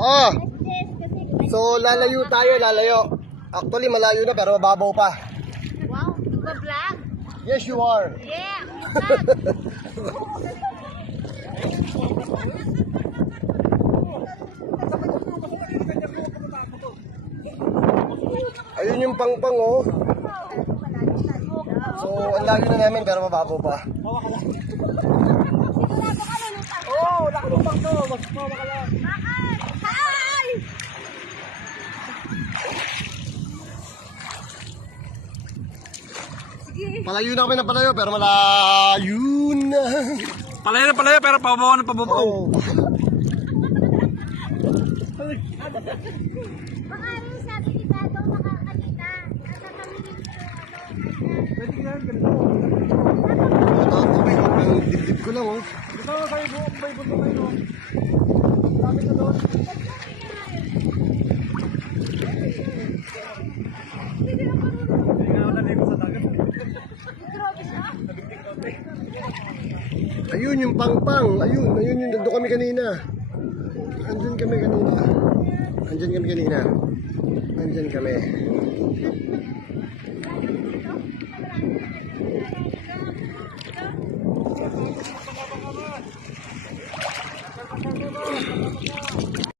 Oo. So, lalayo tayo, lalayo. Actually, malayo na pero mababaw pa. Wow, nagpa-vlog? Yes, you are. Yeah, vlog. Ayun yung pangpang, oh. So, ang layo na namin pero mababaw pa. Oo, nakalupang to. Magpawa ka lang. Hi! Palayo na kami ng palayo pero malayo na. Palayo pero pababaw na pababaw. Oh. Baka rin sabi ni Dadong nakakalita. Nasa kami nito Pwede ka yan, ganito. Tubig, ang dibdib ko lang, oh. Ito, kayo buong may buto kayo. Lapit na doon. Ayun yung pangpang. Ayun yung nandun kami kanina. Andun kami kanina. Andyan kami kanina. Andyan kami.